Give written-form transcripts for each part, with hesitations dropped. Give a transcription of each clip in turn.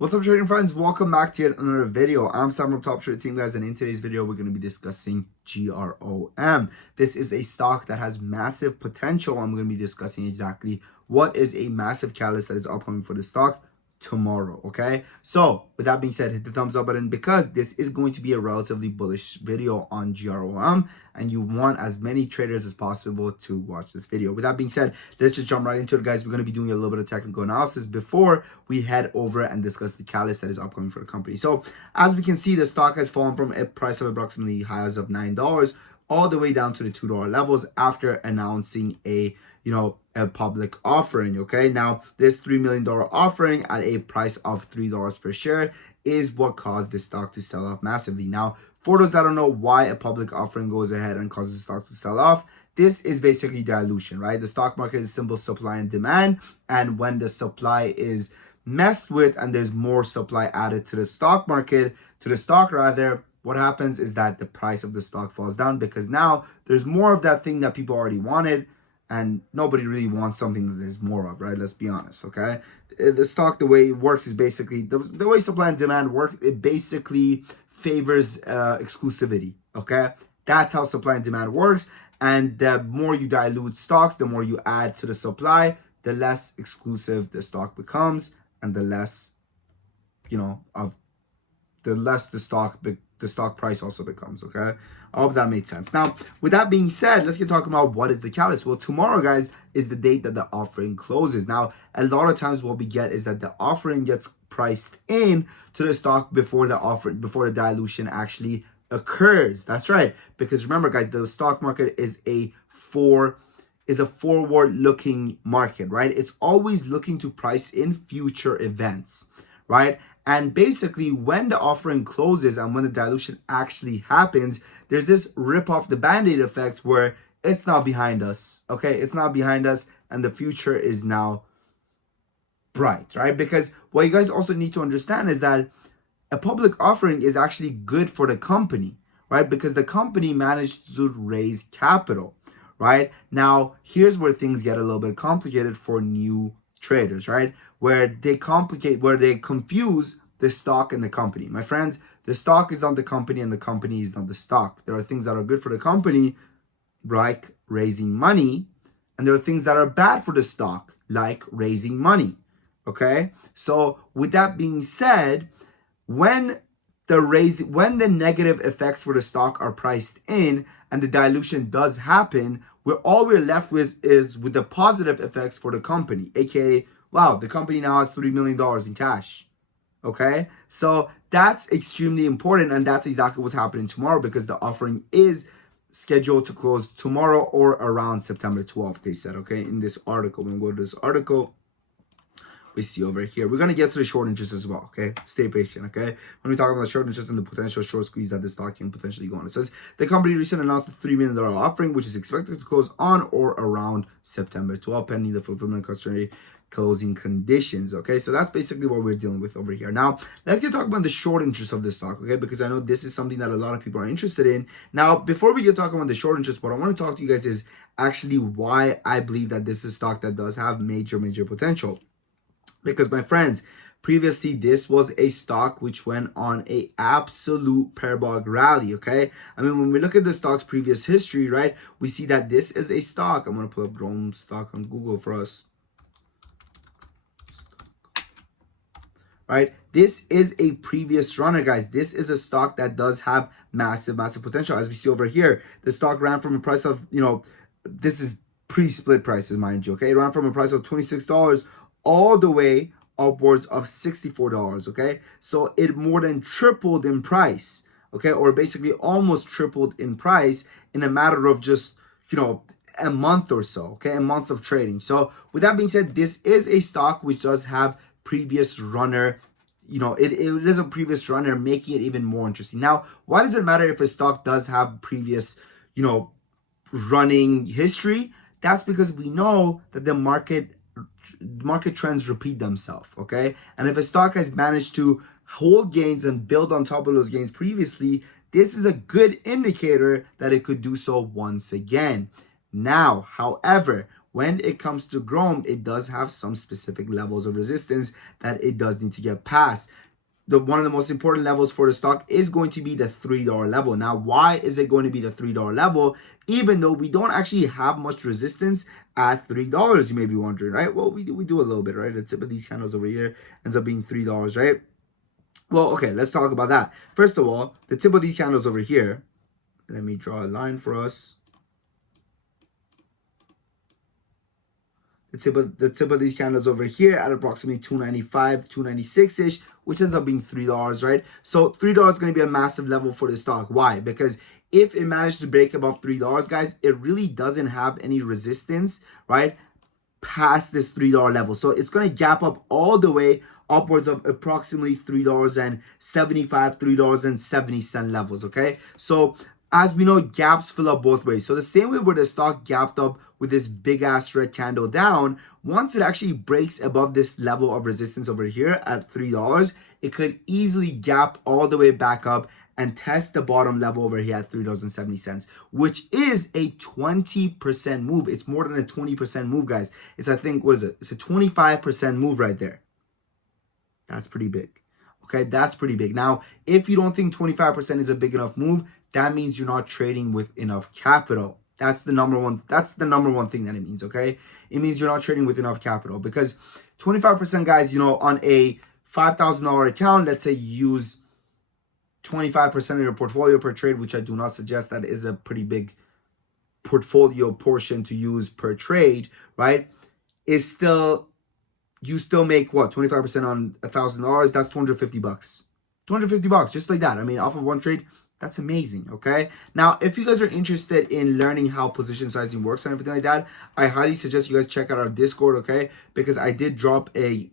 What's up, trading friends? Welcome back to yet another video. I'm Sam from Top Trade Team, guys, and in today's video we're going to be discussing Grom. This is a stock that has massive potential. I'm going to be discussing exactly what is a massive catalyst that is upcoming for the stock tomorrow. Okay, so with that being said, hit the thumbs up button because this is going to be a relatively bullish video on Grom, and you want as many traders as possible to watch this video. With that being said, let's just jump right into it, guys. We're going to be doing a little bit of technical analysis before we head over and discuss the catalyst that is upcoming for the company. So as we can see, the stock has fallen from a price of approximately highs of $9 all the way down to the $2 levels after announcing a public offering. Okay, now this $3 million offering at a price of $3 per share is what caused the stock to sell off massively. Now, for those that don't know why a public offering goes ahead and causes the stock to sell off, this is basically dilution, right? The stock market is simple supply and demand, and when the supply is messed with and there's more supply added to the stock market, to the stock rather, what happens is that the price of the stock falls down because now there's more of that thing that people already wanted, and nobody really wants something that there's more of, right? Let's be honest, okay? The stock, the way it works is basically, the way supply and demand works, it basically favors exclusivity, okay? That's how supply and demand works, and the more you dilute stocks, the more you add to the supply, the less exclusive the stock becomes, and the less, the stock price also becomes, okay? I hope that made sense. Now, with that being said, let's get talking about what is the catalyst. Well, tomorrow, guys, is the date that the offering closes. Now, a lot of times what we get is that the offering gets priced in to the stock before the dilution actually occurs. That's right. Because remember, guys, the stock market is a forward-looking market, right? It's always looking to price in future events, right? And basically, when the offering closes and when the dilution actually happens, there's this rip off the band-aid effect where it's not behind us, okay? It's not behind us, and the future is now bright, right? Because what you guys also need to understand is that a public offering is actually good for the company, right? Because the company managed to raise capital, right? Now, here's where things get a little bit complicated for new traders, right? Where they confuse the stock and the company. My friends, the stock is not the company and the company is not the stock. There are things that are good for the company, like raising money, and there are things that are bad for the stock, like raising money. Okay? So with that being said, when the negative effects for the stock are priced in and the dilution does happen, all we're left with is with the positive effects for the company, aka, wow, the company now has $3 million in cash. Okay, so that's extremely important, and that's exactly what's happening tomorrow because the offering is scheduled to close tomorrow or around September 12th, they said. Okay, in this article, when we go to this article, we see over here, we're going to get to the short interest as well. Okay, stay patient. Okay, when we talk about short interest and the potential short squeeze that the stock can potentially go on, it says the company recently announced a $3 million offering, which is expected to close on or around September 12th, pending the fulfillment of customary closing conditions. Okay, so that's basically what we're dealing with over here. Now, let's get talking about the short interest of the stock, okay, because I know this is something that a lot of people are interested in. Now, before we get talking about the short interest, what I want to talk to you guys is actually why I believe that this is a stock that does have major potential. Because, my friends, previously this was a stock which went on a absolute parabolic rally, okay? I mean, when we look at the stock's previous history, right, we see that this is a stock. I'm going to pull up Grom stock on Google for us. Right, this is a previous runner, guys. This is a stock that does have massive potential. As we see over here, the stock ran from a price of, this is pre-split prices, mind you, okay? It ran from a price of $26 all the way upwards of $64, okay? So it more than tripled in price, okay? Or basically almost tripled in price in a matter of just, a month or so, okay? A month of trading. So with that being said, this is a stock which does have previous runner, it is a previous runner, making it even more interesting. Now, why does it matter if a stock does have previous, running history? That's because we know that the market trends repeat themselves, okay? And if a stock has managed to hold gains and build on top of those gains previously, this is a good indicator that it could do so once again. Now, however, when it comes to Grom, it does have some specific levels of resistance that it does need to get past. One of the most important levels for the stock is going to be the $3 level. Now, why is it going to be the $3 level, even though we don't actually have much resistance at $3? You may be wondering, right? Well, we do a little bit, right? The tip of these candles over here ends up being $3, right? Well, okay, let's talk about that. First of all, the tip of these candles over here, let me draw a line for us. The tip of these candles over here at approximately 295, 296-ish, which ends up being $3, right? So $3 is going to be a massive level for the stock. Why? Because if it managed to break above $3, guys, it really doesn't have any resistance, right, past this $3 level. So it's going to gap up all the way upwards of approximately $3.75, $3.70 levels, okay? So as we know, gaps fill up both ways. So the same way where the stock gapped up with this big ass red candle down, once it actually breaks above this level of resistance over here at $3, it could easily gap all the way back up and test the bottom level over here at $3.70, which is a 20% move. It's more than a 20% move, guys. It's, I think, what is it? It's a 25% move right there. That's pretty big. Okay, that's pretty big. Now, if you don't think 25% is a big enough move, that means you're not trading with enough capital. That's the number one thing that it means, okay? It means you're not trading with enough capital, because 25%, guys, on a $5,000 account, let's say you use 25% of your portfolio per trade, which I do not suggest. That is a pretty big portfolio portion to use per trade, right? Is still, you still make what, 25% on $1,000? That's $250. $250, just like that. I mean, off of one trade, that's amazing, okay? Now, if you guys are interested in learning how position sizing works and everything like that, I highly suggest you guys check out our Discord, okay? Because I did drop a,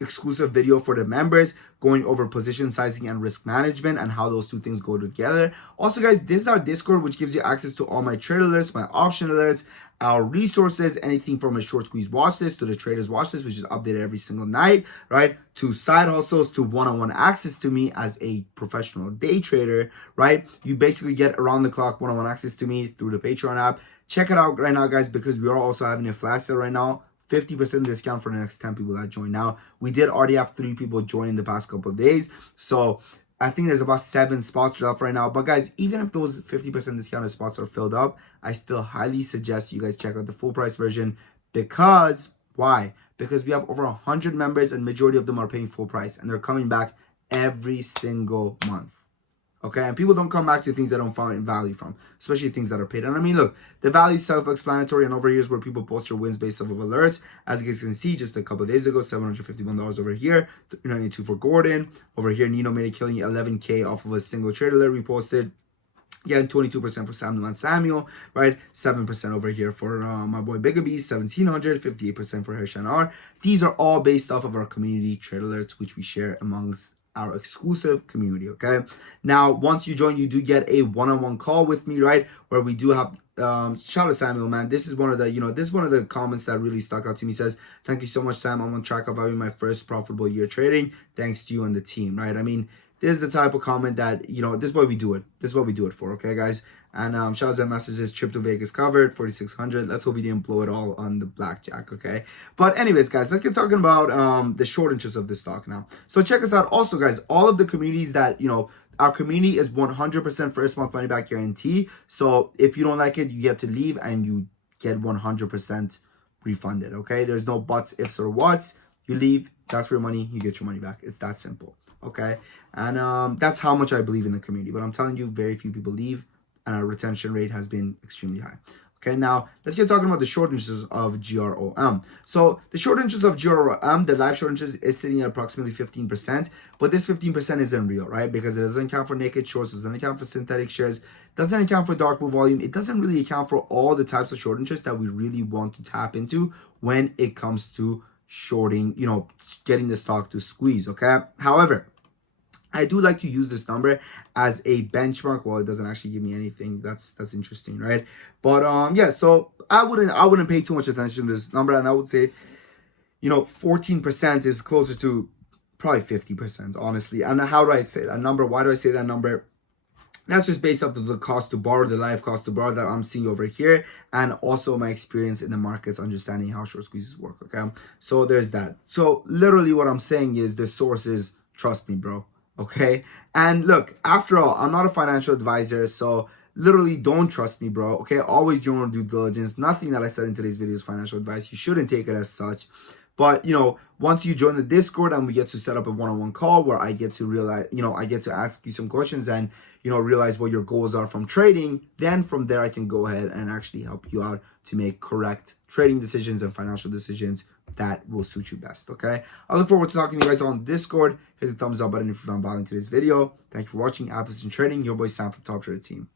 exclusive video for the members going over position sizing and risk management and how those two things go together. Also, guys, this is our Discord, which gives you access to all my trade alerts, my option alerts, our resources, anything from a short squeeze watch list to the traders watch list, which is updated every single night, right? To side hustles, to one-on-one access to me as a professional day trader, right? You basically get around the clock one-on-one access to me through the Patreon app. Check it out right now, guys, because we are also having a flash sale right now. 50% discount for the next 10 people that join. Now, we did already have 3 people join in the past couple of days, so I think there's about 7 spots left right now. But guys, even if those 50% discounted spots are filled up, I still highly suggest you guys check out the full price version. Because why? Because we have over 100 members, and majority of them are paying full price, and they're coming back every single month. Okay, and people don't come back to things they don't find value from, especially things that are paid. And I mean, look, the value is self-explanatory, and over here is where people post your wins based off of alerts. As you guys can see, just a couple of days ago, $751 over here, $392 for Gordon. Over here, Nino made a killing, 11K off of a single trade alert we posted. Yeah, 22% for Samuel, right? 7% over here for my boy Bigabee, 1,700, 58% for Hershan R. These are all based off of our community trade alerts, which we share amongst our exclusive community, okay? Now, once you join, you do get a one-on-one call with me, right? Where we do have, shout out Samuel, man. This is one of the, this is one of the comments that really stuck out to me. He says, thank you so much, Sam. I'm on track of having my first profitable year trading, thanks to you and the team, right? I mean, this is the type of comment that, this is what we do it. This is what we do it for, okay, guys? And shout out to messages, trip to Vegas covered, 4,600. Let's hope we didn't blow it all on the blackjack, okay? But anyways, guys, let's get talking about the short interest of this stock now. So check us out. Also, guys, all of the communities that, our community is 100% first month money back guarantee. So if you don't like it, you get to leave and you get 100% refunded, okay? There's no buts, ifs, or whats. You leave, that's for your money, you get your money back. It's that simple, okay? And that's how much I believe in the community. But I'm telling you, very few people leave, and our retention rate has been extremely high. Okay, now let's get talking about the short interest of GROM. So the short interest of GROM, the live short interest, is sitting at approximately 15%, but this 15% isn't real, right? Because it doesn't account for naked shorts, it doesn't account for synthetic shares, doesn't account for dark pool volume, it doesn't really account for all the types of short interest that we really want to tap into when it comes to shorting, getting the stock to squeeze, okay? However, I do like to use this number as a benchmark. Well, it doesn't actually give me anything. That's interesting, right? But yeah, so I wouldn't pay too much attention to this number, and I would say, 14% is closer to probably 50%, honestly. And how do I say that number? Why do I say that number? That's just based off of the cost to borrow, the live cost to borrow that I'm seeing over here, and also my experience in the markets, understanding how short squeezes work. Okay, so there's that. So literally, what I'm saying is the sources. Trust me, bro. Okay, and look, after all, I'm not a financial advisor, so literally don't trust me, bro. Okay, always do your own due diligence. Nothing that I said in today's video is financial advice. You shouldn't take it as such. But once you join the Discord and we get to set up a one-on-one call where I get to realize, I get to ask you some questions and realize what your goals are from trading, then from there I can go ahead and actually help you out to make correct trading decisions and financial decisions that will suit you best. Okay, I look forward to talking to you guys on Discord. Hit the thumbs up button if you found value in today's video. Thank you for watching Apples and Trading. Your boy Sam from Top Trader Team.